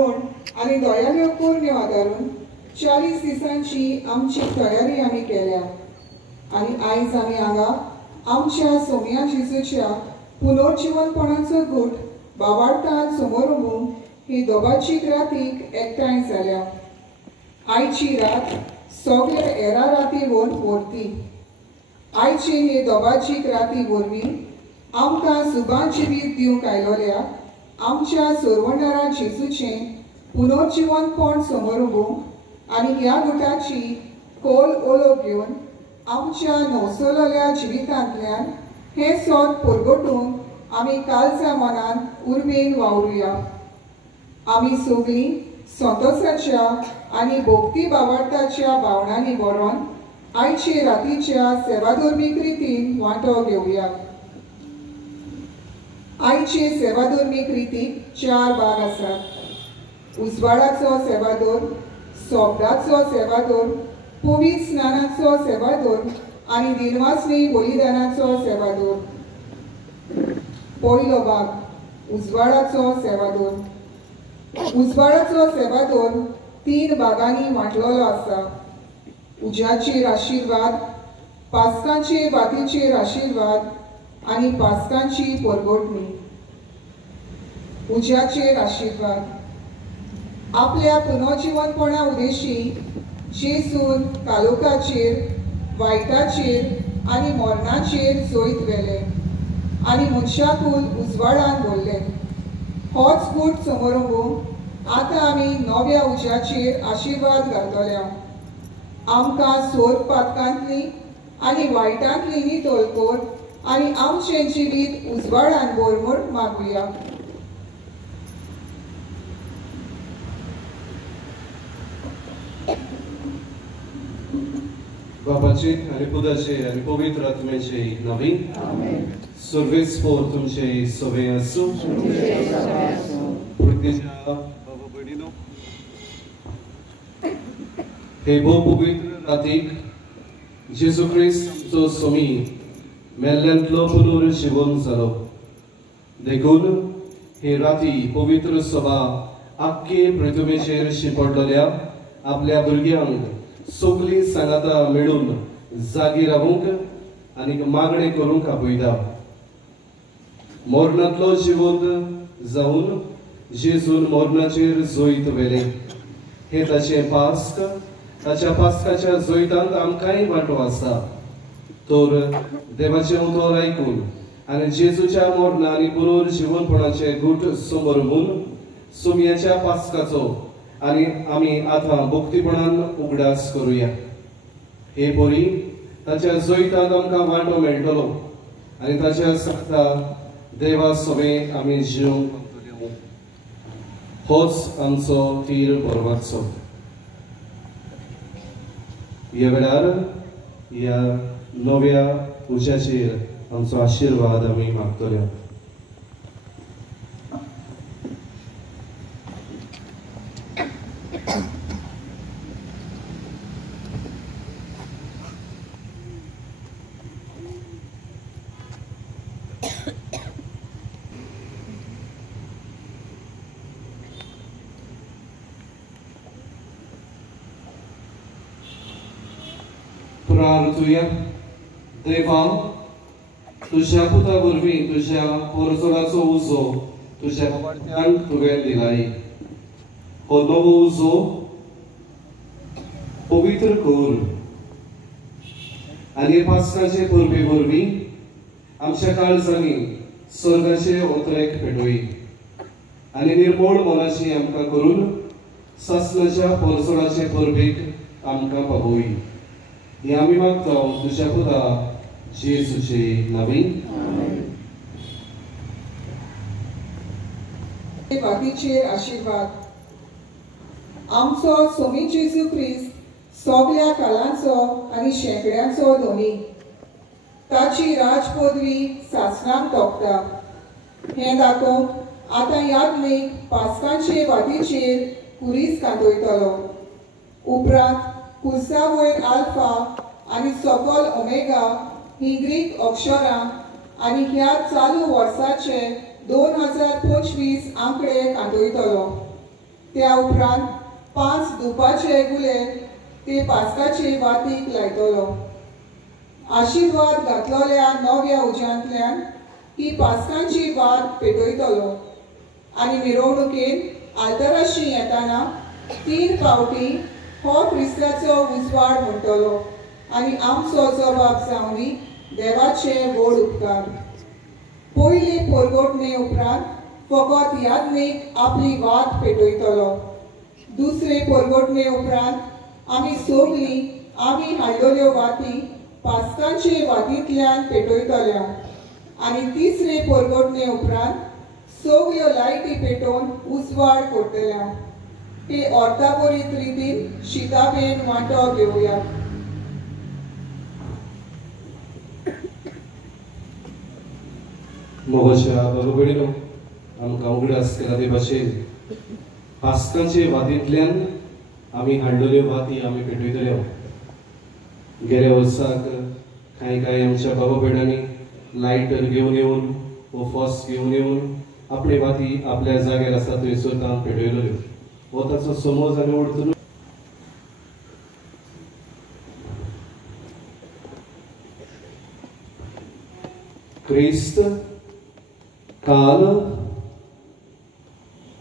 आणि दोयाल्यो पोरण्यो आदारून 40 दिसांची आमची तयारी आमी केल्या आणि आयज आमी हांगा आमच्या सोम्या जेजूच्या पुनर्जीवनपणाचो गूट बाबार्थान समोर उबून ही दोगाची रातीक एकठांय जाल्या. आयची रात सगळे हेरा राती वन व्हरती. आयची हे दोगाची राती वरवीं आमकां सुबान जिवीत दिवंक आयलोल्या आमच्या सोरवंडारा जेजूचें पुनर्जीवनपण समोर उबूंक आनी ह्या गुटाची खोल ओळख घेवन आमच्या नवसोलल्या जिवितांतल्यान हे सोद परगटून आमी कालच्या मनान उर्बेन वावरुया. आमी सगळीं संतोशाच्या आनी भोक्ती भावार्थाच्या भावनांनी बरोवन आयचे रातीच्या सेवाधर्मीक रितीन वांटो घेवया. आयचे सेवाधर्मीक रितीक 4 भाग आसात. उजवाडाचो सेवादोर, सोबदाचो सेवादोर, पवित्र स्नानाचो सेवादोर आनी दिनवासनी बलिदानाचो सेवादोर. पयलो भाग उजवाडाचो सेवादोर. उजवाडाचो सेवादोर 3 भागांनी वांटलेलो आसा. उज्याचेर आशिर्वाद, पास्कांचे बातीचेर आशिर्वाद आनी पास्कांची परगटणी. उज्याचेर आशिर्वाद. आपल्या पुनर्जीवनपणा उद्देशी जेजून कालोखाचेर, वायटाचेर आनी मरणाचेर जोईत व्हेले आनी मनशाकूल उजवाडान भरले. होच गूट समोर उबून आतां आमी नव्या उज्याचेर आशिर्वाद घालतल्या. आमकां सोर पातकांतली आनी वायटांतली नितळ कर आनी आमचें जिवीत उजवाडान भर म्हूण मागुया. बाबाचे आनी पुताचे आनी पवित्र आत्म्याचे नांवी सर्वेस्पोर तुमचे सवे आसूं. प्रत्येच्या बाबा भयणीनो, हे भोव पवित्र रातीक जेजू ख्रिस्त आमचो सोमी मेल्ल्यांतलो पुनर्जीवन जालो. देखून हे राती पवित्र सभा आख्खे पृथ्वीचेर शिंपडलेल्या आपल्या भुरग्यांक सगळी सांगाता मेळून जागी रावूंक आनी मागणे करूंक आपयता. मरणांतलो जिवंत जावन जेजून मरणाचेर जोईत व्हेले. हे ताचे पास्क. ताच्या पास्काच्या जोईतांत आमकांय वांटो आसा. तर देवाचें उतर आयकून आनी जेजूच्या मरणा आनी पुनर्जीवनपणाचे गूट समोर उबून सोमयाच्या पास्काचो आनी आमी आतां भक्तीपणान उगडास करुया. हे पोरी ताच्या जोईतांत आमकां वांटो मेळटलो आनी ताच्या सांगता देवा सवें आमी जिवंक पावतले. होच आमचो तीर बरोवपाचो. ह्या वेळार ह्या नव्या उज्याचेर आमचो आशिर्वाद आमी मागतले. प्रार्थूया. देवा, तुझ्या पुता वरवीं तुझ्या परजोडाचो उजो तुझ्या वाट्यांक तुवें दिलाय. हो नवो उजो पवित्र कर आनी पास्काचे परबे वरवीं आमच्या काळजांनी स्वर्गाचे ओतरेक पेटोय आनी निर्मळ मनाची आमकां करून सासणाच्या परजोडाचे परबेक आमकां पावय. हे आमी मागता तुझ्या पुता जेजूचे नांवी. बातीचेर आशिर्वाद. आमचो सोमी जेजू ख्रिस्त सगळ्या काळांचो आनी शेंकड्यांचो धनी. ताची राजपदवी सासणाक तोपता. हें दाखोवंक आतां याज्ञीक पास्कांचे बातीचेर कुरीस कांतयतलो. उपरांत कुर्सा वयर आल्फा आनी सकल ओमेगा ही ग्रीक अक्षरां आनी ह्या चालू वर्साचे 2025 आंकडे कांतयतलो. त्या उपरांत 5 धुपाचे गुले ते पास्काचे वातीक लायतलो. आशीर्वाद घातलोल्या नव्या उज्यांतल्यान ती पास्कांची वात पेटयतलो आनी मिरवणुकेन आल्तराशी येताना 3 फावटी हो क्रिस्ताचो उजवाड म्हणटलो आनी आमचो जबाब जावनी देवाचे व्हड उपकार. पयली परगोटणे उपरांत फकत यादनेक आपली वात पेटयतलो. दुसरे परगोटणे उपरांत आमी सगळीं आमी हाडलेल्यो वाती पास्कांचे वातींतल्यान पेटयतल्या आनी तिसरे परगोटणे उपरांत सगळ्यो लायटी पेटोवन उजवाड करतल्या. ते ऑर्थापोरीत रितीन शिताबेन वांटो घेवया. मोगाच्या बरोबरीनो आमकां उगडास केला ते भाशेन पास्कांचे वातींतल्यान आमी हाडलेल्यो वाती आमी पेटयतल्यो. गेल्या वर्साक कांय आमच्या बाबा भयणांनी लायटर घेवन येवन वो फॉस घेवन येवन आपले वाती आपल्या जाग्यार आसा थंयसर तांकां पेटयल्यो. हो ताचो समज आमी उरतलो. क्रिस्त काल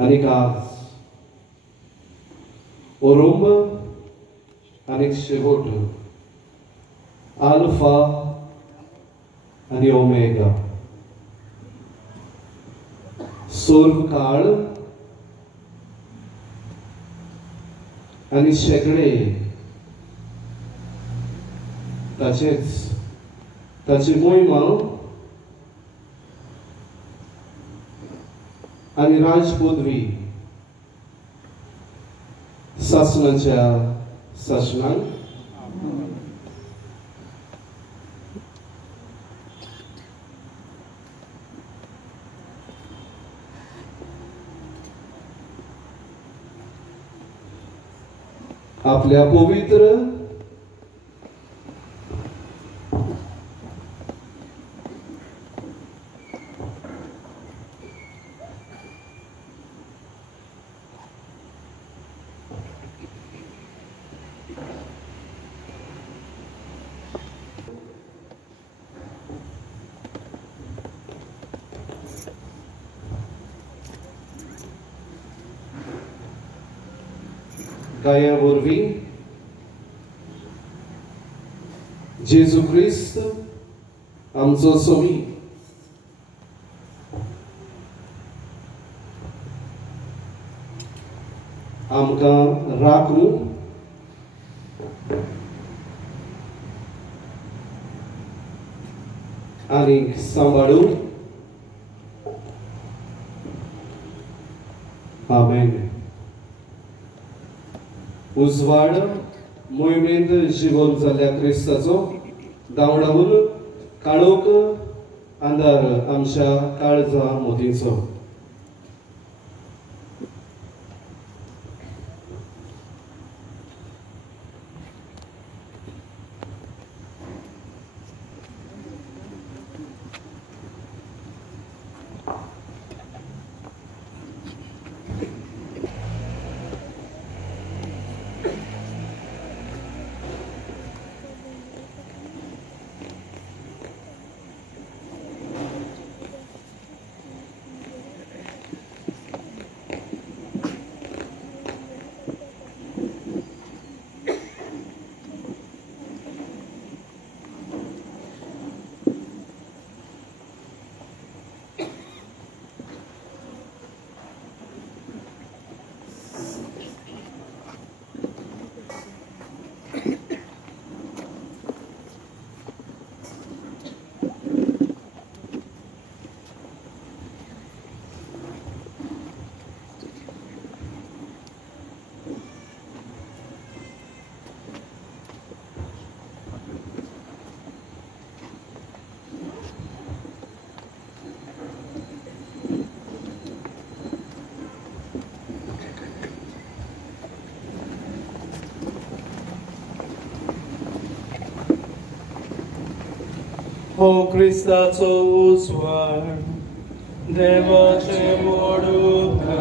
आनी आज ओरुंब आनी शेवट अल्फा आनी ओमेगा स्वर्ग काळ आनी शेकडे ताची मोहिमा आनी राजपदवी शासनाच्या शासनान आपल्या पवित्र गाया वरवीं जेजू क्रिस्त आमचो सोवी आमकां राखून आनी सांबाळून आमेन. उजवाड मोहिमेंत जिवोन जाल्ल्या क्रिस्ताचो दावडावून काळोख अंधार आमच्या काळजा मोदींचो. O Chrystaco uzwań, Dewacie młoduka,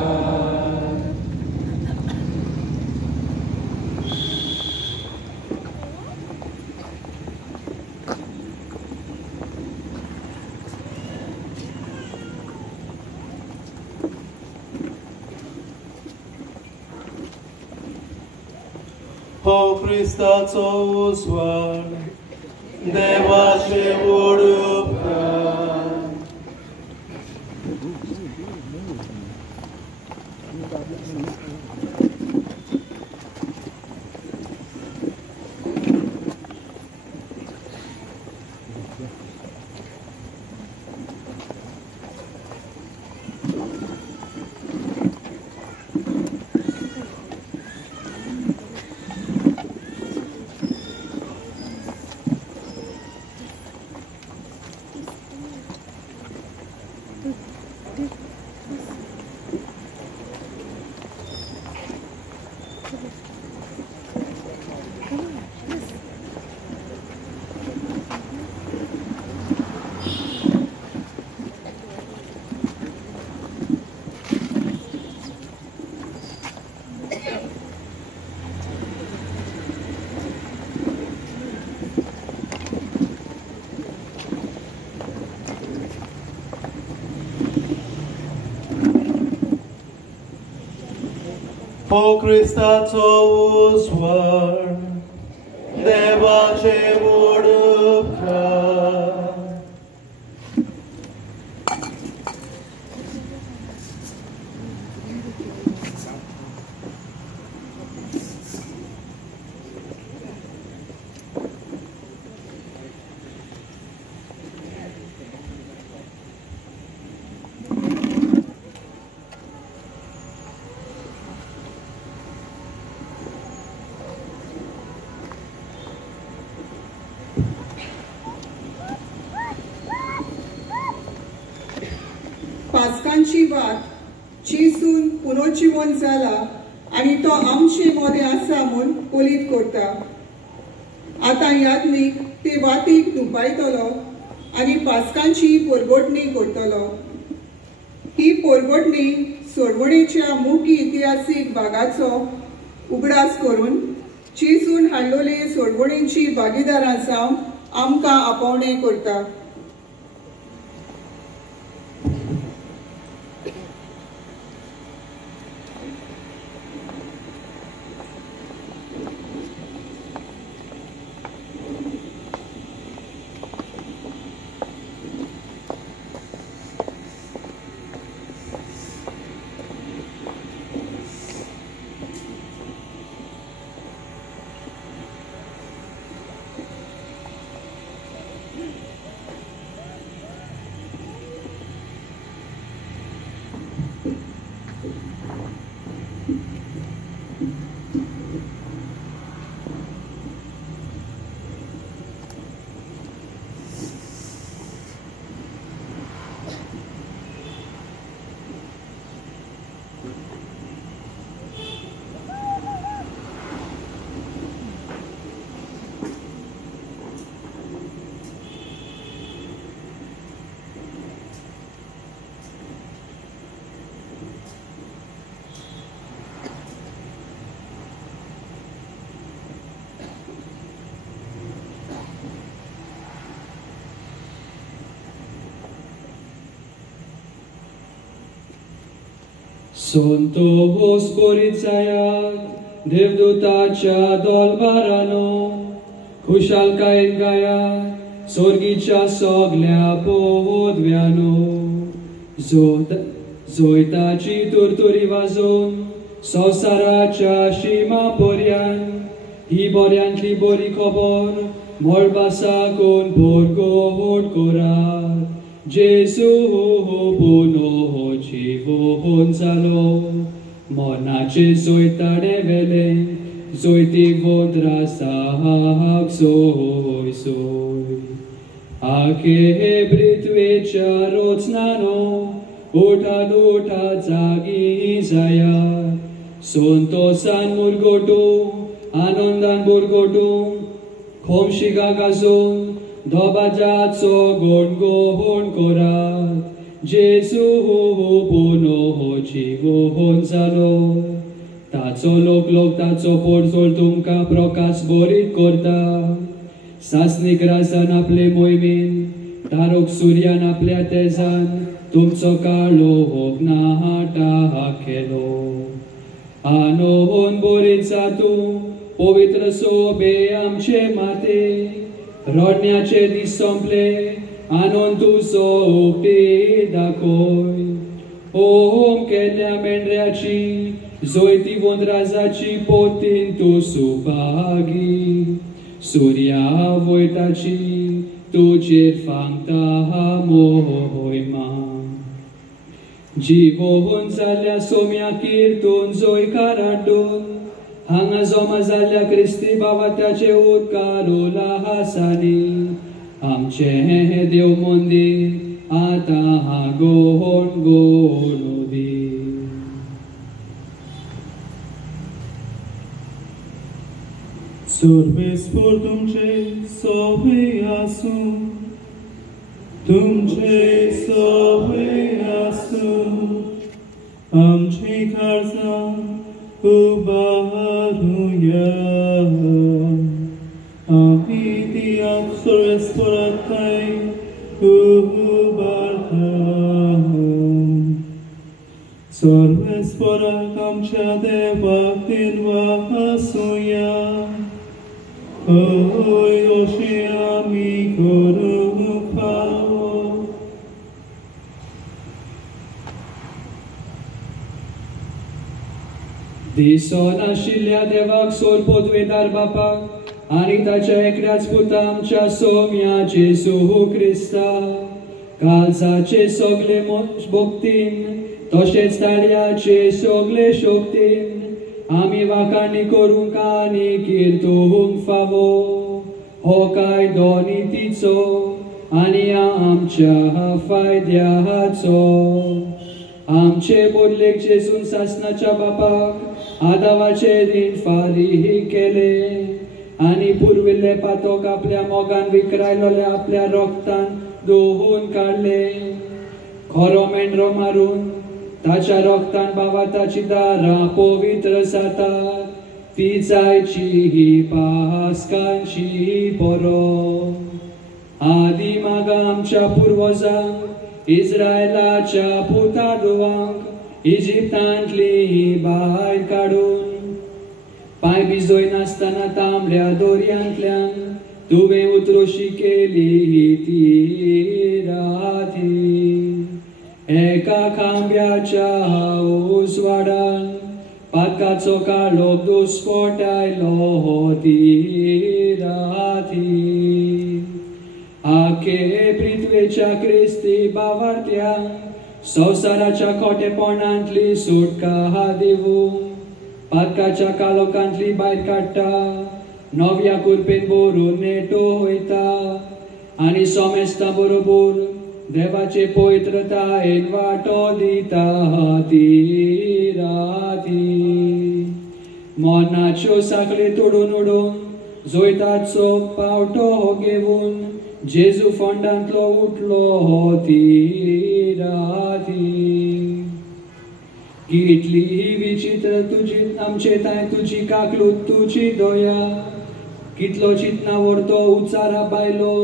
हो Chrystaco usłan, dewacie urubka. Po Chrystaco usłan, dewacie urubka. पास्कांची वाट चिसून पुनर्जीवन जाला आणि तो आमचे मोदे आसा म्हूण कोलीत करता. आतां याज्ञीक ते वातीक धुपायतलो आनी पास्कांची परगोटणी करतलो. ही परगोटणी सोडवणेच्या मुख्य इतिहासीक भागाचो उगडास करून चिसून हाडलोले सोडवणेची भागीदारां जावन आमकां आपोवणे करता. Sonto sporizayat, devdutaच्या dolbarano, खुशालकायेन गायात, सोर्गीच्या सोगल्या पोहोदव्यानो, जोयताची तुरतुरी वाजोन, संवसाराच्या शिमा पर्यान, ही बऱ्यांतली बरी खबर, मोळबासा कोण बोरगोड कोरात. Jesu bono chivo zalo, monace zoitare vele, zoiti vodra sahak soi soi. Ake hebritvecha rocnano, uta zagi zaya, sonto san murgotu, anondan burgotu, komshiga gazon, Dobajaco gongohon korat, Jesu bono chivohon zalo. Taco loklok taco porzol tumka prokas borit korta. Sasnik razan aple moimin, tarok suryan apल्या tezan, tumco kalo hogna ta hakelo. Anohon borit zatu, पवित्र सोबे आमचे माते रडण्याचे दीस संपले आणून तू सोबती दाखोय ओम केल्या मेंढऱ्याची जोयती वनराजाची पोतीन तू सुभागी सूर्या वयताची तुजेर फांगता मोहिमा जीवन जाल्ल्या सोम्या कीर्तून जोयकार हाडून हांगा जमा जाल्ल्या क्रिस्ती बाबात्याचे उद्गारोला हासानी आमचे देव मंदिर आतां गोड गोडोदी सर्वेस्वर तुमचे सोबे आसूं तुमचे सोबे आसूं आमची काळजां उबारूया आमी दियाक सर्वेस्वराताय उबारता सर्वेस्वराक आमच्या देवाक दिनवा आसूया ओय अशें आमी करूंक फावो दिसोन आशिल्ल्या देवाक सोर पोदवेदार बापाक आनी ताच्या एकल्याच पुता आमच्या सोम्या जेजू क्रिस्ता काळजाचे सगळे भोक्तीन तशेंच ताळ्याचे सगळे शोक्तीन आमी वाखाणी करूंक आनी कीर्तूंक फावो हो कायदो नितीचो आनी आमच्या फायद्याचो आमचे बोदलेक जेजून सासणाच्या बापाक आदावाचे दिन फारीक केले आनी पुरविल्ले पातोक आपल्या मोगान विकरायलोले आपल्या रोगतान दोहून काडले खरो मेंढरो मारून ताच्या रोगतान बाबाताची दारां पवित्र जातात ती जायची ही पास्कांची परो आदी मागा आमच्या पुर्वजांक इस्रायलाच्या पुतादुवांक इजिप्तांतली भायर काडून पांय भिजोय नासतना तांबड्या दोर्यांतल्यान तुवें उतरोशी केली ती राती एका खांब्याच्या उसवाडान पातकाचो काळोख दुस्फोटायलो ती राती आखे पृथ्वेच्या क्रिस्ती बावार्थ्यांक संवसाराच्या खोटेपणांतली सुटका दिवूंक पातकाच्या काळोखांतली भायर काडटा नव्या कुरपेन भरून नेटो वयता आनी सोमेस्ता बरोबर देवाचे पवित्रतायेन वाटो दिता ती राती मोनाच्यो साखळे तोडून उडोवन जोयताचो पावटो घेवन जेजू फोंडांतलो उठलो ती राती कितली विचित्र तुजी आमचे ताय तुजी काकलूत तुजी दोया कितलो चितना व्हरतो उचारा बायलो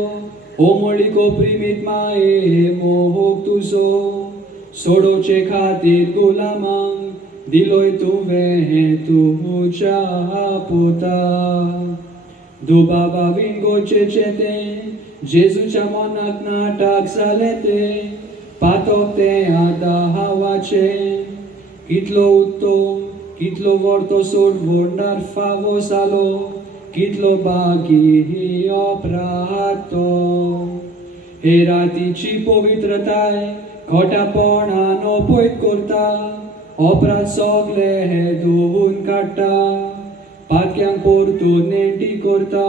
ओमळी कोपरी माये मोग तुजो सोडोवचे खातीर गुलामांक दिलोय तुवें तुज्या पुता दुबाबा विंगोचेचे ते जेजूच्या मनाक नाटक जाले ते पातोक ते आदावाचे कितलो उत्तम कितलो व्हरतो सोड व्हरणार फावो जालो कितलो बागी अपराधो हे रातीची पवित्रताय खोटापणान अपयत करता अपराध सगळे हे धुवून काडटा पातक्यांक परतून नेटी करता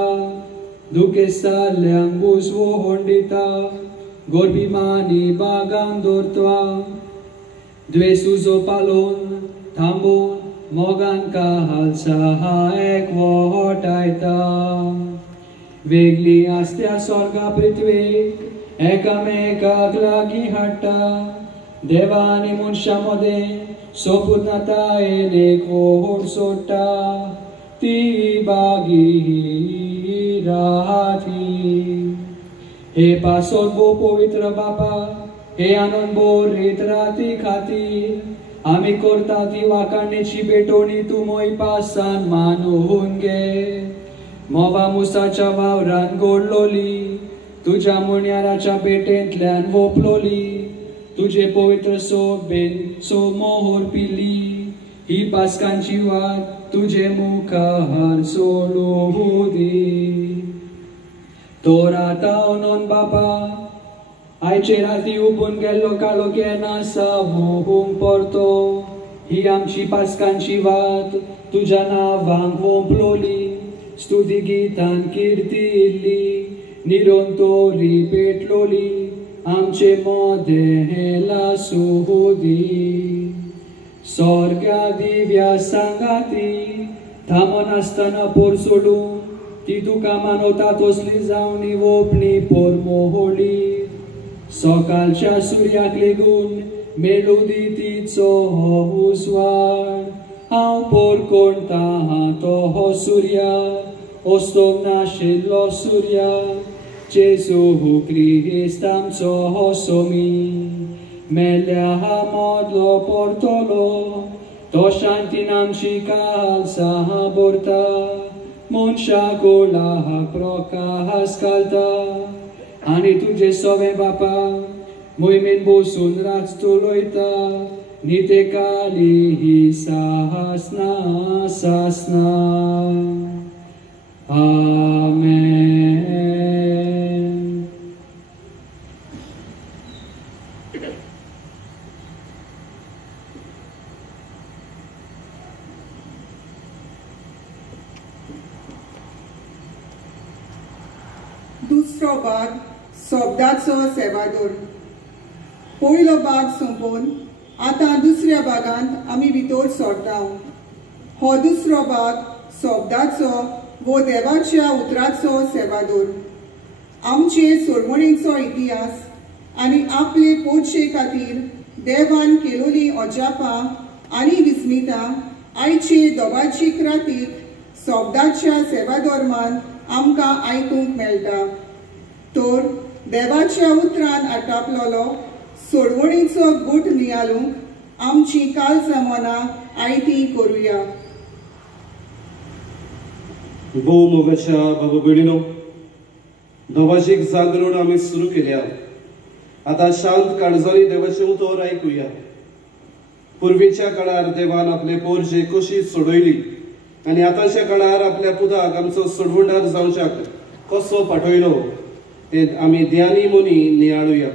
दुखेस्ताल्यांक बुजवून दिता गोरभिमानी बागान दवरता द्वेसुजो पालोवन थांबून मोगान कालसा एकवटायता वेगळी आसत्या स्वर्गा पृथ्वीक एकामेकाक लागीं हाडटा देवा आनी मनशा मदें सोपुतनातायेन एकवट सोडटा ती बागी राती हे पासोत भोव पवित्र बापा हे आनंद बोरीत राती खातीर आम्ही करता ती वाकाणणेची बेटोणी तू मोई पासान मानून घे. मोवा मुसाच्या वावरान गोडलोली, तुझ्या मुण्याराच्या बेटेंतल्यान वोपलोली, तुझे पवित्र सोबेन सो मोहोर पिली. ही पास्कांची वाट तुझे मुखार सोडू दी. तोर आतां ओनोन बापा, आयचे राती उबून गेल्लो काळो केन्ना होंक परतो. ही आमची पास्कांची वाट तुझ्या नांवांक वोंपलोली. स्तुती गितान किर्ती इल्ली, निरंतोरी पेटलोली. आमचे मोदें लासूं दी. स्वर्गा दिव्या सांगाती थांबोन आसतना पोर सोडून, ती तुका मानवता तसली जावनी ओपणी पोर मोहली. सकाळच्या सुर्याक लेगून मेलुदी तिचो हो उजवाड. हांव पोर कोणता हा तो हो सुर्या, ओस्तोंक नाशिल्लो सुर्या. जेजू क्रिस्त आमचो हो सोमी. मेल्या हा मोदलो परतलो, तो शांतीन आमची काळसां भरता. मनशा गोळाक प्रकाश घालता. आनी तुझे सवे बापा मोहिमेन बसून रात चलयता. निते काली ही सासना सासना. आमेन. दुसरो भाग सोबदाचो सेवादोर. पयलो भाग सोंपोवन आतां दुसऱ्या भागांत आमी भितर सरता. हो दुसरो भाग सोबदाचो वो देवाच्या उतराचो सेवादोर. आमचे सोडवणेचो इतिहास आनी आपले पोटशे खातीर देवान केलोली अजापां आनी विस्मितां आयचे दोगाची क्रांतीक सोबदाच्या सेवादोरमान आमकां आयकूंक मेळटा. तर देवाच्या उतरान आटापलोलो सोडवणेचो गूट नियालूंक आमची काळजां मनां आयती करुया. भोव मोगाच्या बाबा भयणीनो, देवाचीक जागरण आमी सुरू केल्या. आतां शांत काळजांनी देवाचें उतर आयकुया. पूर्वीच्या काळार देवान आपले पोरजे कशी सोडयली आनी आतांच्या काळार आपल्या पुताक आमचो सोडवणदार जावच्याक कसो पाठयलो ते आमी ध्यानी मनी नियाळुया.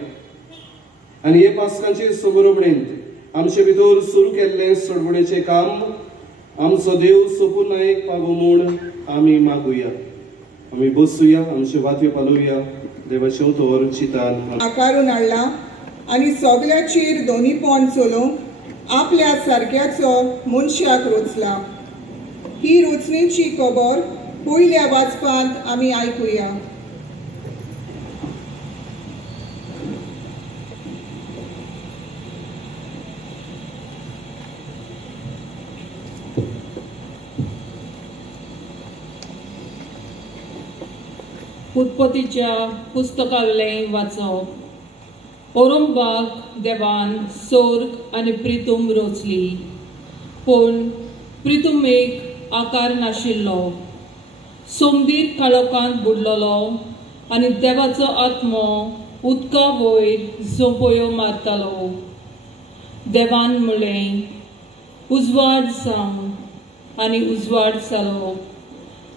आनी हे पास्कांचे सुबरमणेंत आमचे भितर सुरू केल्लें सोडवणेचें काम आमचो देव सोपून नायक पावो म्हूण आमी मागुया. आमी बसूया, आमचे वात्यो पालोवया. देवाचें उतर चितान आकारून हाडला आनी सगल्याचेर दोनी पोंद चलोवंक आपल्या सारक्याचो मनशाक रोचला. ही रोचणेची खबर पयल्या वाचपांत आमी आयकुया. उत्पत्तीच्या पुस्तकांतलें वाचप. औरंगाबाद देवान सोर्ग आनी प्रितूम रोचली, पूण प्रितुमेक आकार नाशिल्लो. सोमदीर काळोखांत बुडलोलो आनी देवाचो आत्मो उदका वयर झोंपयो मारतालो. देवान म्हणलें, उजवाड जावं, आनी उजवाड जालो.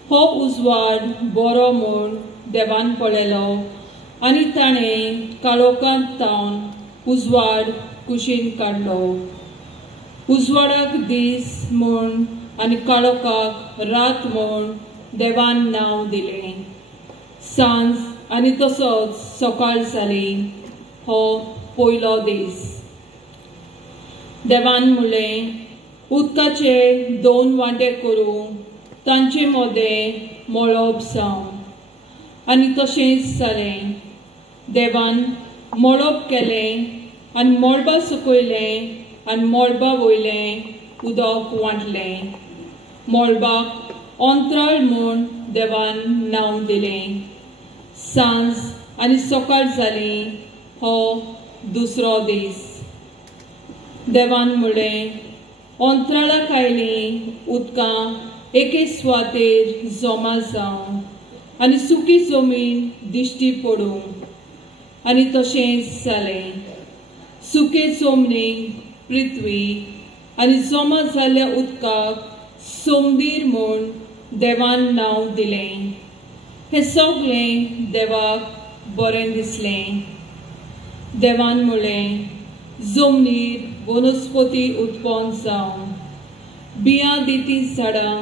हो उजवाड बरो म्हूण देवान पळयलो आनी ताणें काळोखांत तावन उजवाड कुशीन काडलो. उजवाडाक दीस म्हूण आनी काळोखाक रात म्हूण देवान नांव दिलें. सांज आनी तसोच सकाळ जाली. हो पयलो दीस. देवान म्हणलें, उदकाचे 2 वांटे करूं, तांचे मोदें मळब जावं. आनी तशेंच जालें. देवान मळब केलें आनी मळबा सकयलें आनी मळबा वयलें उदक वांटलें. मळबाक अंतराळ म्हूण देवान नांव दिलें. सांज आनी सकाळ जाली. हो दुसरो दीस. देवान म्हणलें, अंतराळा कायलीं उदकां एके सुवातेर जमा जावं आनी सुकी जमीन दिश्टी पडूं. आनी तशेंच जालें. सुके जमनीक पृथ्वी आनी जमा जाल्ल्या उदकाक सोमदीर म्हूण देवान नांव दिलें. हें सगळें देवाक बरें दिसलें. देवान म्हणलें, जमनीर वनस्पती उत्पन्न जावं, बियां दिती झाडां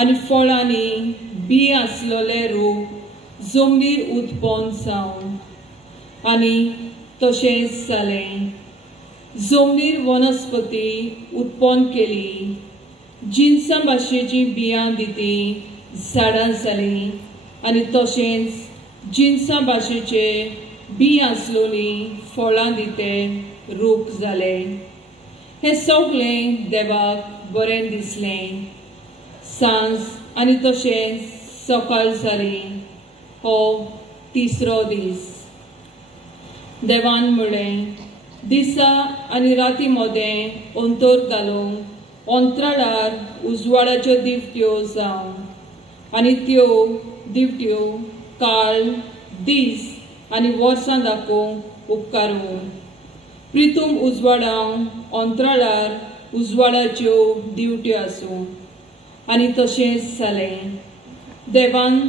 आनी फळांनी बी आसलोले रूख जमनीर उत्पन्न जावं. आनी तशेंच जालें. जमनीर वनस्पती उत्पन्न केली, जिन्सा भाशेची बियां दिती झाडां जालीं आनी तशेंच जिन्सा भाशेचे बी आसलोलीं फळां दिते रूख जाले. हें सगळें देवाक बरें दिसलें. सांज आनी तशेंच सकाळ जाली. हो तिसरो दीस. देवान म्हणलें, दिसा आनी राती मदें अंतर घालूंक अंतराळार उजवाडाच्यो दिवट्यो जावं आनी त्यो दिवट्यो काळ, दीस आनी वर्सां दाखोवंक उपकारूं. प्रितूम उजवाडांव अंतराळार उजवाडाच्यो दिवट्यो आसूं. आनी तशेंच जालें. देवान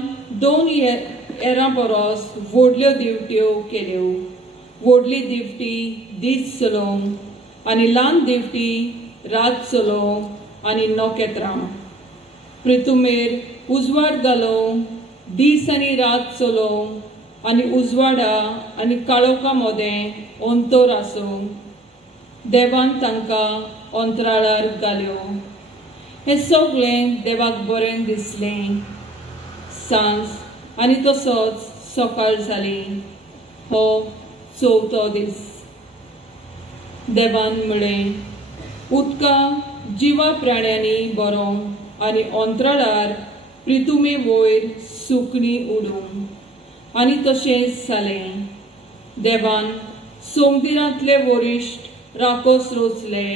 2 येरां परस व्हडल्यो दिवट्यो केल्यो. व्हडली दिवटी दीस चलोवंक आनी ल्हान दिवटी रात चलोवंक आनी नोखेत्रां. प्रितुमेर उजवाड घालूंक दीस आनी रात चलोवंक आनी उजवाडा आनी काळोखा मदें अंतर आसूंक देवान तांकां अंतराळार घाल्यो. हें सगळें देवाक बरें दिसलें. सांज आनी तसोच सकाळ जाली. हो चवथो दीस. देवान म्हणलें, उदकां जिवा प्राण्यांनी भरोंक आनी अंतराळार प्रितुमे वयर सुकणीं उडूंक. आनी तशेंच जालें. देवान समुद्रांतले वरिश्ट राकोस रचले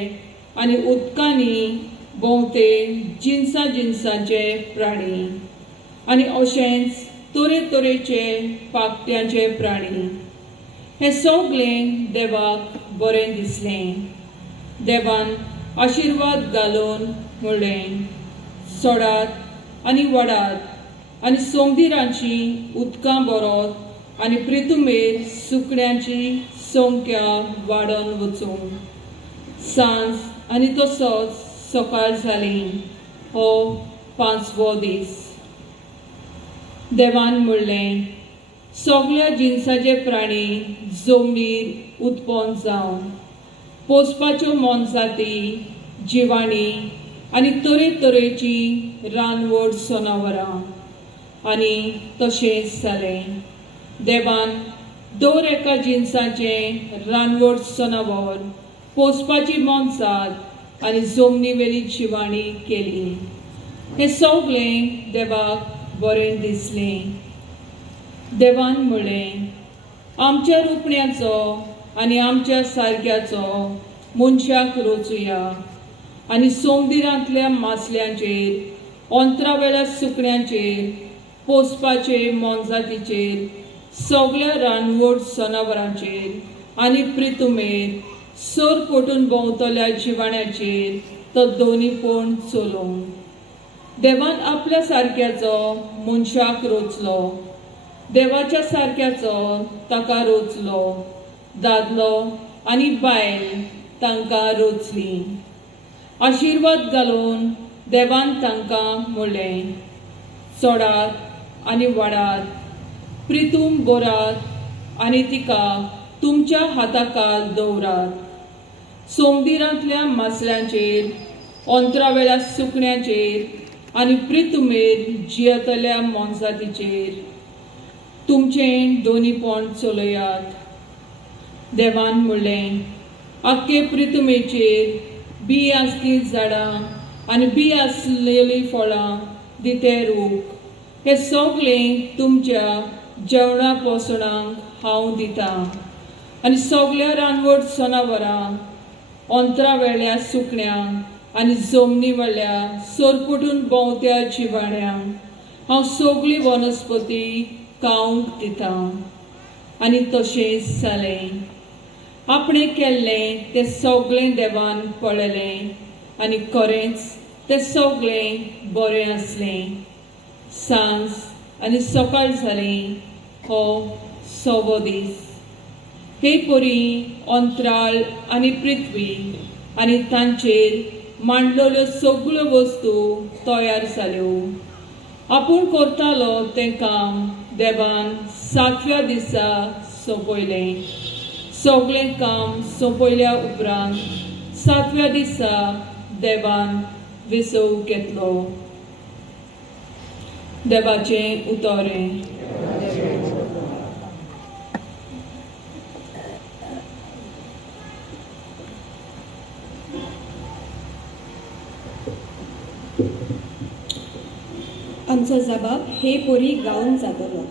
आनी उदकांनी भोंवते जिन्साचे प्राणी आनी अशेंच तरेतरेचे पाखट्यांचे प्राणी. हें सगळें देवाक बरें दिसलें. देवान आशिर्वाद घालून म्हणलें, सोडात आनी वाडात आनी समुद्रांची उदकां भरोत आनी प्रितुमेर सुकण्यांची संख्या वाडोवन वचूं. सांज आनी तसोच सकाळ जाली. हो 5वो दीस. देवान म्हणलें, सगळ्या जिन्साचे प्राणी जमनीर उत्पन्न जावं, पोसपाच्यो मोनजाती, जिवाणी आनी तरेतरेची रानवड जनावरां. आनी तशेंच जालें. देवान दर एका जिन्साचें रानवड जनावर, पोसपाची मोनजात आनी जमनीवेली जिवाणी केली. हें सगळें देवाक बरें दिसलें. देवान म्हणलें, आमच्या रुपण्याचो आनी आमच्या सारक्याचो मनशाक रचुया आनी समुद्रांतल्या मासल्यांचेर, अंतरावेल्या सुकण्यांचेर, पोसपाचे मोनजातीचेर, सगळ्या रानवड जनावरांचेर आनी प्रितुमेर सर पटून भोंवतल्या जिवाण्याचेर तो दोनीपण चलोवंक. देवान आपल्या सारक्याचो मनशाक रचलो. देवाच्या सारक्याचो ताका रचलो. दादलो आनी बायल तांकां रचली. आशिर्वाद घालून देवान तांकां म्हणलें, सोडात आनी वाडात, प्रितूम बरात आनी तिका तुमच्या हाताखाल दवरात. समुद्रांतल्या मासल्यांचेर, अंतरावेल्या सुकण्यांचेर आनी प्रितुमेर जियेतल्या मोनजातीचेर तुमचें दोनीपण चलयात. देवान म्हणलें, आख्खे प्रितुमेचेर बी आसली झाडां आनी बी आसलेलीं फळां दिते रूख, हें सगळें तुमच्या जेवणा पोसणाक हांव दितां. आनी सगळ्या रानवड जनावरांक अंतरा वेळ्या सुकण्यांक आनी जमनी वेळ्या सरपुटून भोंवत्या जिवाण्यांक हांव सगळी वनस्पती खावंक दिता. आनी तशेंच जालें. आपणें केल्लें तें सगळें देवान पळयलें आनी खरेंच तें सगळें बरें आसलें. सांज आनी सकाळ जाली हो 6वो दीस. हे परी अंतराळ आनी पृथ्वी आनी तांचेर मांडलेल्यो सगळ्यो वस्तू तयार जाल्यो. आपूण करतालो तें काम देवान 7व्या दिसा सोंपयलें. सगळें काम सोंपयल्या उपरांत 7व्या दिसा देवान विसव घेतलो. देवाचें उतोरें. आमचो जबाब हे पोरी गावन जातलो.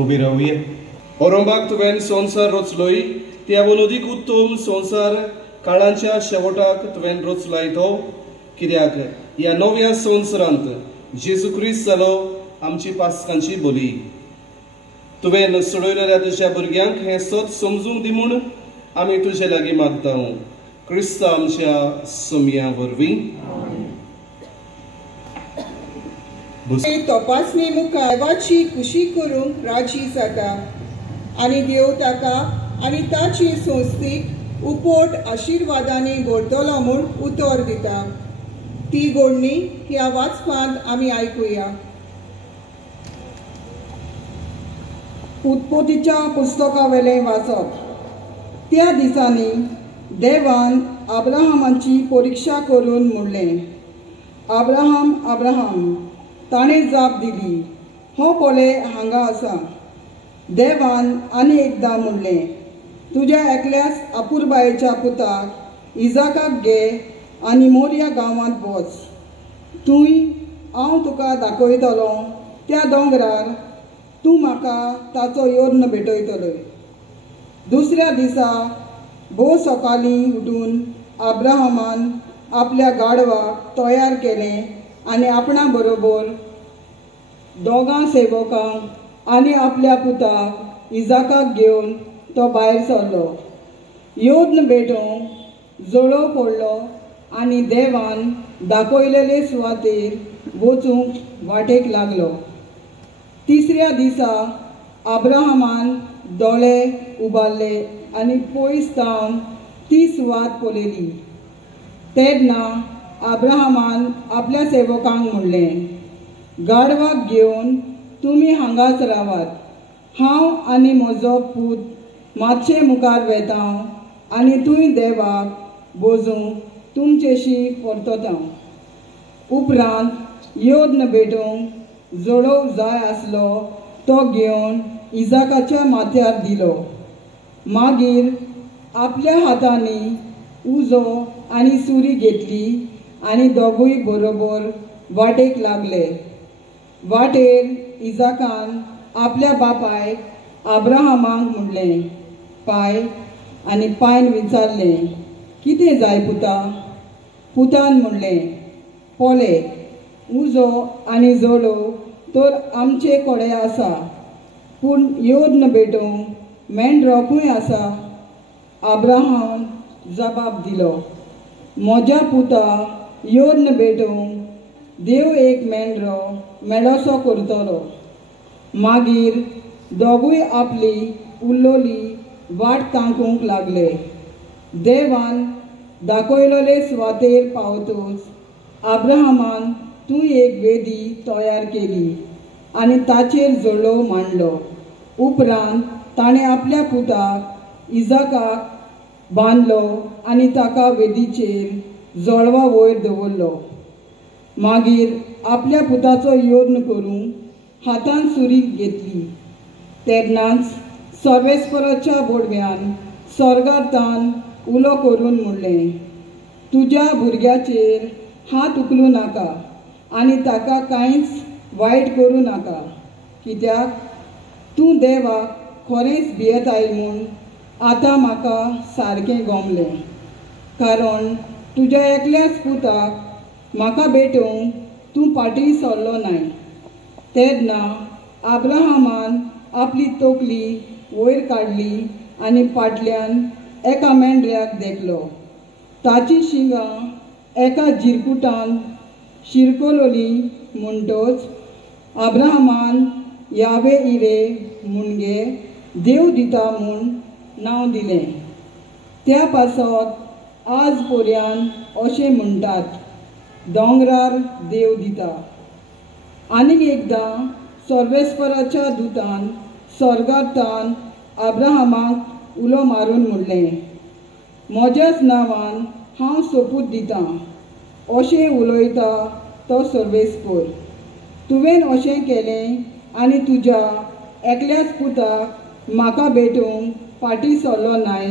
उबी रावया. औरंगाबाद तुवें संसार रचलोय त्या वलोदीक उत्तम संसार काळांच्या शेवटाक तुवें रचलाय तो कित्याक ह्या नव्या संवसारांत जेजू ख्रिस्त जालो आमची पासकांची बली. तुवें सोडयलेल्या तुज्या भुरग्यांक हें सत समजूंक दी म्हूण आमी तुजे लागीं मागता. क्रिस्त आमच्या सोमया वरवीं. तपासणी मुखार देवाची खुशी करूंक राजी जाता आनी देव ताका आनी ताची संस्थीक उपोट आशिर्वादांनी भरतलो म्हूण उतर दिता. ती घडणी ह्या वाचपांत आमी आयकुया. उत्पत्तीच्या पुस्तका वेलें वाचप. त्या दिसांनी देवान अब्राहमाची परीक्षा करून म्हणलें, अब्राहम अब्राहम. ताणें जाप दिली, हो पळय हांगा आसा. देवान आनी एकदां म्हणलें, तुज्या एकल्याच आपुरबायेच्या पुताक इजाकाक घे आनी मोर्या गांवांत वच. थंय हांव तुका दाखयतलो त्या दोंगरार तूं म्हाका ताचो योर्न भेटयतलो. दुसऱ्या दिसा भोव सकाळीं उठून अब्राहमान आपल्या गाडवाक तयार केलें आनी आपणा बरोबर दोगां सेवकांक आनी आपल्या पुताक इजाकाक घेवन तो भायर सरलो. योर्न भेटोवंक जळो पडलो आनी देवान दाखयलेले सुवातेर वचूंक वाटेक लागलो. तिसऱ्या दिसा अब्राहमान दोळे उबारले आनी पयस सावन ती सुवात पळयली. तेन्ना अब्राहमान आपल्या सेवकांक म्हणलें, गाडवाक घेवन तुमी हांगाच रावात. हांव आनी म्हजो पूत मातशे मुखार वेता आनी थंय देवाक भोजूंक तुमचेशी परतता. उपरांत योर्न भेटोवंक जळो जाय आसलो तो घेवन इजाकाच्या माथ्यार दिलो. मागीर आपल्या हातांनी उजो आनी सुरी घेतली आनी दोगूय बरोबर वाटेक लागले. वाटेर इजाकान आपल्या बापायक अब्राहमाक म्हणलें, पाय. आनी पायन विचारलें, कितें जाय पुता? पुतान म्हणलें, पळय, उजो आनी जळो तर आमचे कडेन आसा, पूण योर्न भेटोवंक मेंढरो खंय आसा? अब्राहम जबाब दिलो, म्हज्या पुता, योर्न भेटोवंक देव एक मेंढरो मेळोसो करतलो. मागीर दोगूय आपली उरलोली वाट तांकूंक लागले. देवान दाखयलेले सुवातेर पावतच अब्राहमान थंय एक वेदी तयार केली आनी ताचेर जळो मांडलो. उपरांत ताणें आपल्या पुताक इजाकाक बांदलो आनी ताका वेदीचेर जळवा वयर दवरलो. मागीर आपल्या पुताचो योर्न करूंक हातान सुरी घेतली. तेन्नाच सर्वेस्पराच्या बोडव्यान स्वर्गांतान उलो करून म्हणलें, तुज्या भुरग्याचेर हात उखलूं नाका आनी ताका कांयच वायट करूं नाका, कित्याक तूं देवाक खरेंच भियेताय म्हूण आतां म्हाका सारकें गमलें. कारण तुज्या एकल्याच पुताक म्हाका भेटोवंक तूं फाटीं सरलो नाय. तेन्ना अब्राहमान आपली तोकली वयर काडली आनी फाटल्यान एका मेंढऱ्याक देखलो. ताची शिंगां एका जिरकुटान शिरकोलोली म्हणटच अब्राहमान यावे इरे मुणगे देव दिता म्हूण नांव दिलें. त्या पासत आज पर्यान अशें म्हणटात, दोंगरार देव दिता. आनीक एकदां सर्वेस्पराच्या दुतान स्वर्गांतान अब्राहमाक उलो मारून म्हणलें, म्हज्याच नांवान हांव सोपूत दितां. अशें उलयता तो सर्वेस्पर, तुवें अशें केलें आनी तुज्या एकल्याच पुताक म्हाका भेटोवंक फाटीं सरलो नाय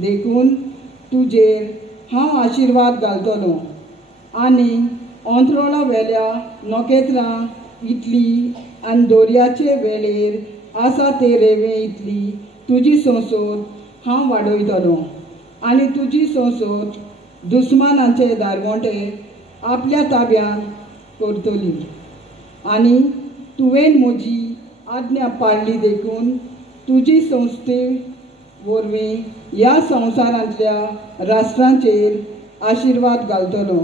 देखून तुजेर हांव आशिर्वाद घालतलो आनी अंथरोळा वेल्या नखेत्रां इतली आनी दोर्याचे वेळेर आसा ते रेवे इतली तुजी संसद हांव वाडयतलो आनी तुजी संसद दुस्मानांचे दारवोंटे आपल्या ताब्यान करतली. आनी तुवें म्हजी आज्ञा पाळली देखून तुजी संस्थे वरवीं ह्या संवसारांतल्या राष्ट्रांचेर आशिर्वाद घालतलो.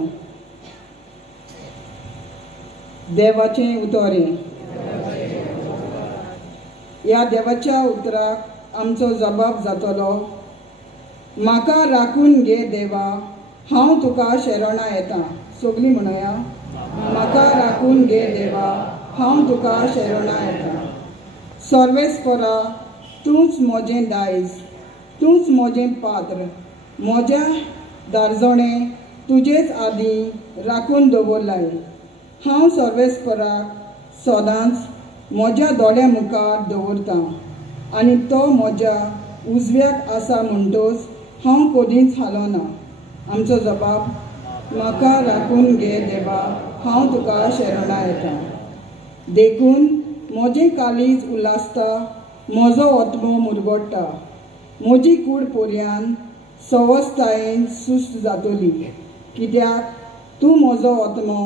देवाचें उतोरें. ह्या देवाच्या उतराक आमचो जबाब जातलो, म्हाका राखून घे देवा, हांव तुका शरणा येता. सगळीं म्हणुया, म्हाका राखून घे देवा, हांव तुका शरणा येता. सर्वेस्परा, तूंच म्हजें दायज, तूंच म्हजें पात्र, म्हज्या दारजोणें तुजेच आदीं राखून दवरलाय. हांव सर्वेस्पराक सदांच म्हज्या दोळ्या मुखार दवरतां आनी तो म्हज्या उजव्याक आसा म्हणटोच हांव कदींच हालोना. आमचो जबाब, म्हाका राखून घे देवा, हांव तुका शरणा येता. देखून म्हजें काळीज उलासता, म्हजो ओतमो मुरगोडटा. म्हजी कूड पोरयान सवस्तायेन सुस्त जातली, कित्याक तूं म्हजो ओतमो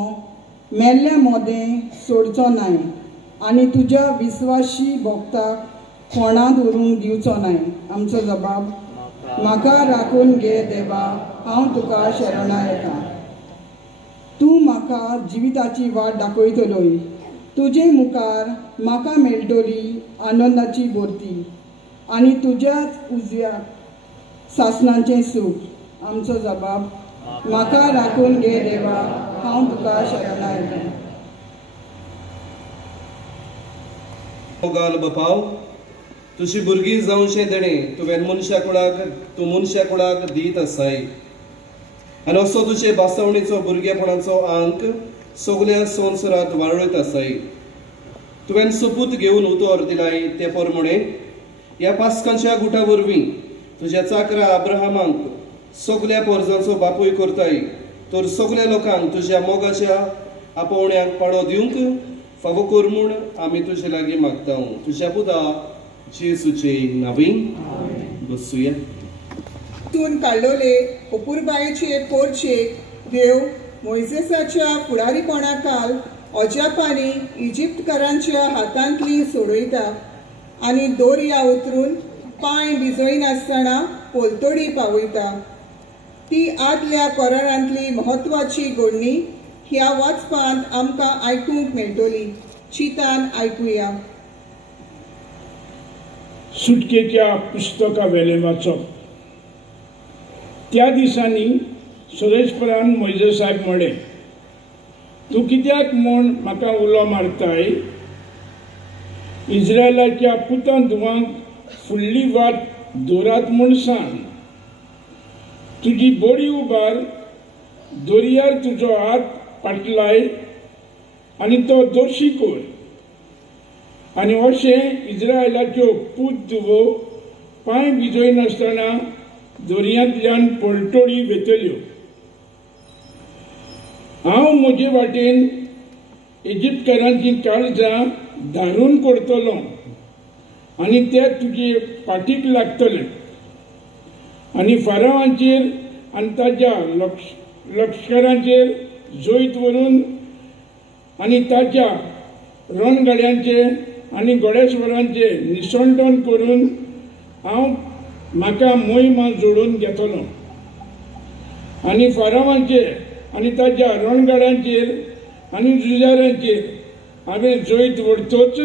मेल्ल्या मोदें सोडचो नाय आनी तुज्या विस्वाशी भोगताक कोणांत उरूंक दिवचो नाय. आमचो जबाब, म्हाका राखून घे देवा, हांव तुका शरणा येता. तूं म्हाका जिविताची वाट दाखयतलोय, तुजे मुखार म्हाका मेळटली आनंदाची भरती आनी तुज्याच उजव्याक सासणाचें सूख. आमचो जबाब, म्हाका राखून घे देवा, हांव तुका शरणा येता. गाल बापाव, तुजी भुरगीं जावचें देणे तुवें तूं मनशा कुळाक दीत आसाय आनी असो तुजे बासवणेचो भुरगेपणाचो अंक सगळ्या संवसारांत वाडयत आसाय. तुवें सोपूत घेवन उतर दिलाय ते प्रमाणे ह्या पास्कांच्या गुटा वरवीं तुज्या चाकरा अब्राहमांक सगळ्या पोरजांचो बापूय करताय, तर सगळ्या लोकांक तुज्या मोगाच्या आपोवण्याक पाडो दिवंक फावो कर म्हूण आमी तुजे लागीं मागता. तुज्या पुता जेसूचे नांवीं बसूया. तून काडलोले अपुरबायेचे पोरचेक देव मोइसेसाच्या फुडारीपणा काल अजापांनी इजिप्तकारांच्या हातांतली सोडयता आनी दोर्या उतरून पांय भिजयनासतना पोलतोडी पावयता. ती आदल्या करारांतली म्हत्वाची घडणी ह्या वाचपांत आमकां आयकूंक मेळटली. चितान आयकुया. सुटकेच्या पुस्तका वेलें वाचप. त्या दिसांनी सुरेशपरान मोइजे साहेब म्हणलें, तूं कित्याक म्हूण म्हाका उलो मारताय? इस्रायलाच्या पुतां धुवांक फुडली वाट दोरात म्हूण सांग. तुजी बडी उबार दोरयार तुजो हात पाटलाय आनी तो दोशी कर. आनी अशें इस्रायलाच्यो पूत धुवो पांय भिजयनासतना दोरयांतल्यान पलटोडी वेतल्यो. हांव म्हजे वाटेन इजिप्तकारांची काळजां धारून करतलो आनी ते तुजे फाटीक लागतले आनी फारावांचेर आनी ताच्या लश्करांचेर जोईत व्हरून आनी ताच्या रणगाड्यांचे आनी घोडेस्वरांचे निसंटण करून हांव म्हाका मोहिमा जोडून घेतलो आनी फारावांचेर आनी ताच्या रणगाड्यांचेर आनी झुजाऱ्यांचेर हांवें जोईत व्हरतोच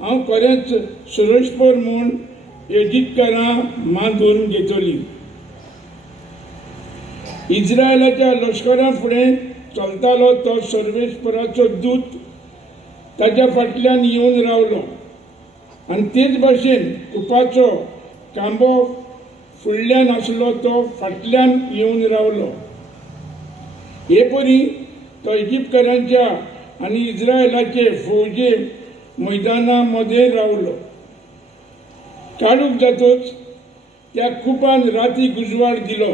हांव खरेंच सुरेशपर म्हूण इजिप्तकारां मागून घेतली. इस्रायलाच्या लश्करा फुडें चलतालो तो सर्वेस्पराचो दूत ताच्या फाटल्यान येवन रावलो आनी तेच भाशेन कुपाचो कांबो फुडल्यान आसलो तो फाटल्यान येवन रावलो. हे परी तो इजिप्तकारांच्या आनी इस्रायलाचे फौजे मैदाना मदें रावलो. काळूक जातोच त्या कुपान रातीक उजवाड दिलो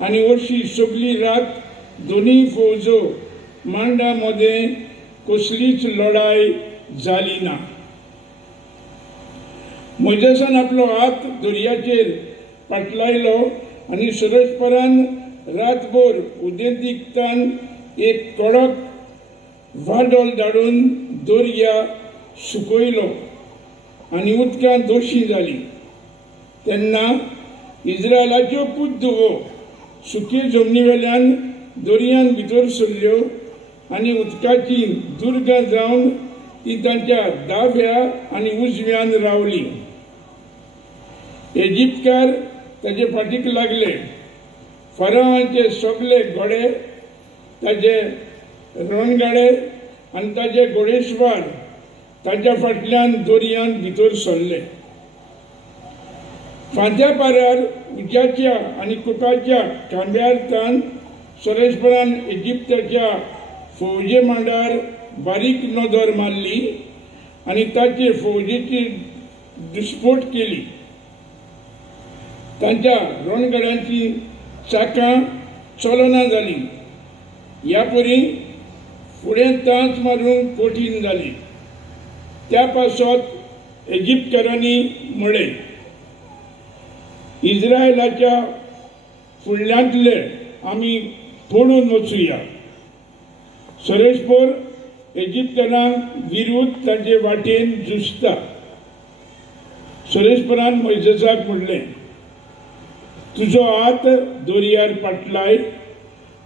आनी अशी सगळी रात दोनूय फौजो मांडा मदें कसलीच लढाय जाली ना. मोइसेसान आपलो हात दर्याचेर पाटलायलो आनी सुरेशपरान रातभर उदेंतीकतान एक कडक वादळ धाडून दर्या सुकयलो आनी उदकां दोशी जाली. तेन्ना इस्रायलाच्यो पूत धुवो सुके जमनी वेल्यान दर्यान भितर सरल्यो आनी उदकाची दुर्ग जावन ती तांच्या दाव्या आनी उजव्यान रावली. इजिप्तकार ताचे फाटीक लागले. फरावांचे सगळे घोडे, ताचे रणगाडे आनी ताचे घोडेस्वार ताच्या फाटल्यान दर्यान भितर सरले. फांत्या पारार उज्याच्या आनी कुकाच्या खांब्यार तान सोरेस्परान इजिप्ताच्या फौजे मांडार बारीक नदर मारली आनी ताचे फौजेची दुस्फोट केली. तांच्या रणगाड्यांची चाकां चलना जाली. ह्या परी फुडें तांच मारूंक कठीण जाली. त्या पासत इजिप्तकारांनी म्हळें, इस्रायलाच्या फुडल्यांतले आमी पडून वचुया. सोरेस्पोर इजिप्तकारांक विरुद्ध तांचे वाटेन झुजता. सोरेस्पोरान मोइसेसाक म्हणलें, तुजो हात दर्यार पाटलाय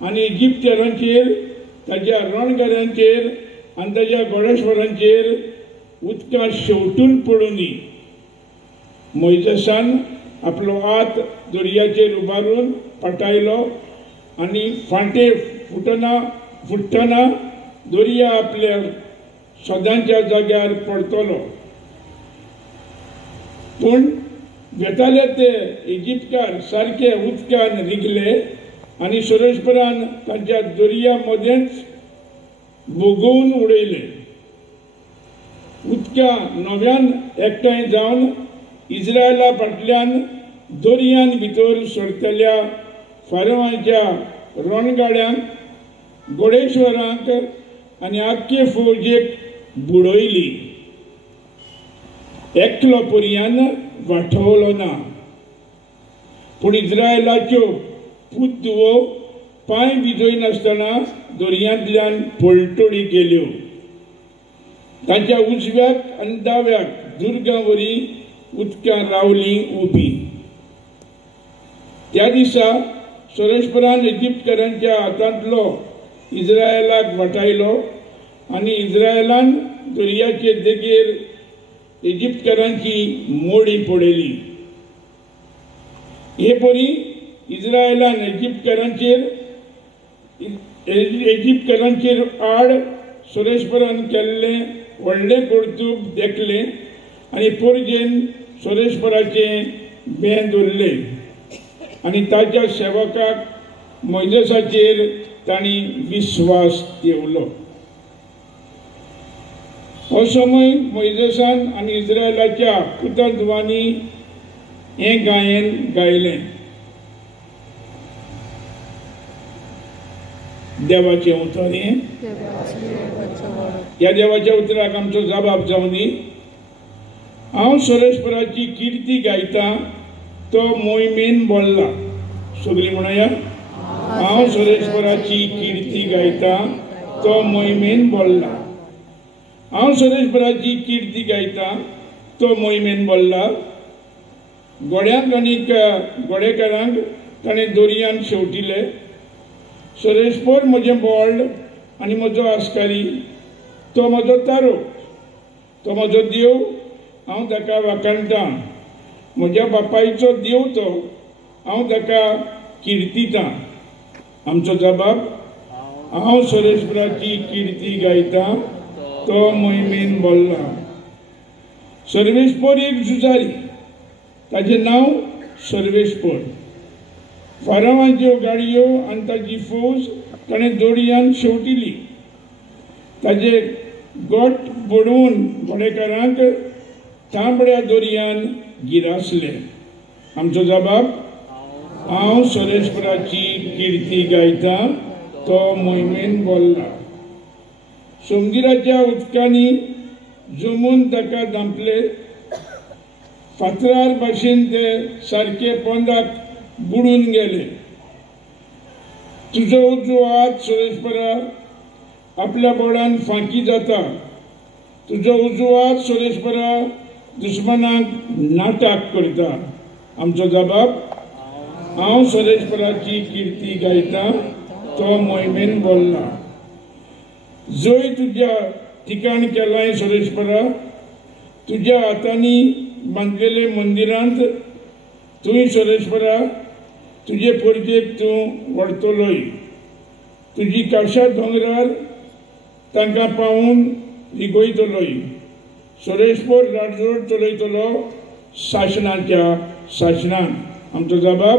आनी इजिप्तकारांचेर, ताच्या रणगाड्यांचेर आनी ताच्या घोडेस्वारांचेर उदकां शेवटून पडूं दी. मोइसेसान आपलो हात दर्याचेर उबारून पाटायलो आनी फांटे फुट्टना दर्या आपल्या सदांच्या जाग्यार पडटलो. पूण वेताले ते इजिप्तकार सारके उदकान रिगले आनी सोरेस्परान तांच्या दर्या मदेंच भोगवून उडयले. उदकां नव्यान एकठांय जावन इस्रायला फाटल्यान दर्यान भितर सरतल्या फारवांच्या रणगाड्यांक, घोडेस्वारांक आनी आख्खे फौजेक बुडयली. एकलो पर्यान वाठवलो ना. पूण इस्रायलाच्यो पुतवो पांय भिजय नासतना दर्यांतल्यान पलटोडी केल्यो. तांच्या उजव्याक आनी दाव्याक दुर्गां वरी उदकां रावलीं उबी. त्या दिसा सोरेस्परान इजिप्तकारांच्या हातांतलो इस्रायलाक वाटायलो आनी इस्रायलान दर्याचे देगेर इजिप्तकारांची मोडी पडयली. हे परी इस्रायलान इजिप्तकारांचेर आड सोरेस्परान केल्लें व्हडलें कर्तूब देखलें आनी परजेन सोरेस्पराचें बें दवरलें आनी ताच्या सेवकाक मोइसेसाचेर तांणी विस्वास ठेवलो. हो समय मोइसेसान आनी इस्रायलाच्या पुतधवांनी हें गायन गायलें. देवाचें उतर हें. ह्या देवाच्या उतराक आमचो जबाब जावं दी. हांव सोरेस्पराची किर्ती गायतां, तो मोहिमेन बोल्ला. सगळीं म्हणया, हांव सोरेस्पराची किर्ती गायतां, तो मोहिमेन बोल्ला. हांव सोरेस्पराची किर्ती गायतां, तो मोहिमेन बोल्ला. घोड्यांक आनी घोडेकारांक ताणें दर्यान शेवटिले. सोरेस्पोर म्हजें बोल्ड आनी म्हजो आस्कारी, तो म्हजो तारो, तो म्हजो देव, हांव ताका वाखाणटां. म्हज्या बापायचो देव तो, हांव ताका किर्तितां. आमचो जबाब, हांव सोरेस्पराची किर्ती गायतां, तो मोहिमेन बोल्ला. सर्वेस्पोर एक झुजारी, ताचें नांव सर्वेस्पोर. फारावांच्यो गाडयो आनी ताची फौज ताणें दर्यान शेवटिली. ताचे गोठ बुडवून घोडेकारांक तांबड्या दर्यान गिरासले. आमचो जबाब, हांव सोरेस्पराची किर्ती गायतां, तो मोहिमेन बोल्ला. समुद्राच्या उदकांनी जमून ताका दांपले. फातरार भाशेन ते सारके पोंदाक बुडून गेले. तुजो उजवो हात सोरेस्परा आपल्या बोडान फांकी जाता. तुजो उजवो हात सोरेस्परा दुश्मनाक नाटक करता. आमचो जबाब, हांव सोरेस्पराची किर्ती गायतां, तो मोहिमेन बोल्ला. जंय तुज्या ठिकाण केलाय सुरेशपरा, तुज्या हातांनी बांदलेले मंदिरांत तुवें सुरेशपरा तुजे परजेक तूं व्हरतलोय. तुजी काशा दोंगरार तांकां पावून रिगोयतलोय. सुरेशपर राजवट चलयतलो शासनाच्या शासनान. आमचो जबाब,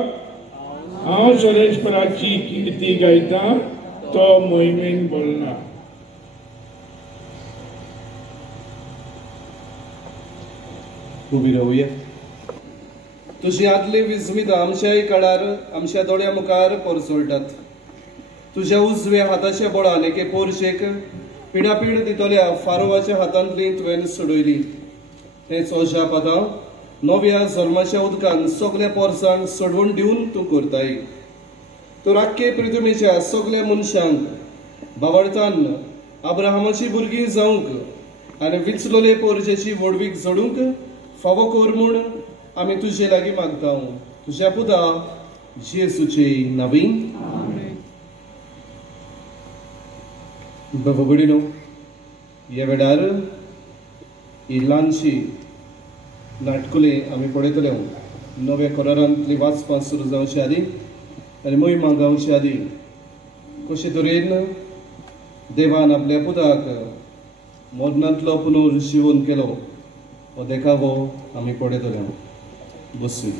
हांव सुरेशपराची किर्ती गायतां, तो मोहिमेन बोलना. उबी रावया. तुजी आदली विस्मितां आमच्याय काळार आमच्या दोळ्या मुखार परसोळटात. तुज्या उजव्या हाताच्या बळान एके पोरशेक पिडापीड दितल्या फारोवाच्या हातांतली तुवें सोडयली. तेच अजाप आतां नव्या जल्माच्या उदकान सगल्या पोरसांक सोडवून दिवन तूं करताय. तूं राख्खे पृथ्वीच्या सगल्या मनशांक बावळतान अब्राहमाची भुरगीं जावंक आनी विचलोले पोरजेची वडवीक जोडूंक फावो कर म्हूण आमी तुजे लागीं मागता. तुज्या पुता जेसूचे नांवीं. भगोडीनो, ह्या वेळार ही ल्हानशी नाटकुले आमी पळयतले. नव्या करारांतली वाचपां सुरू जावचे आदी आनी मोहिमा गावचे आदी कशे तरेन देवान आपल्या पुताक मरणांतलो पुनर्जीवन केलो हो देखावो आमी पळयतले. बसून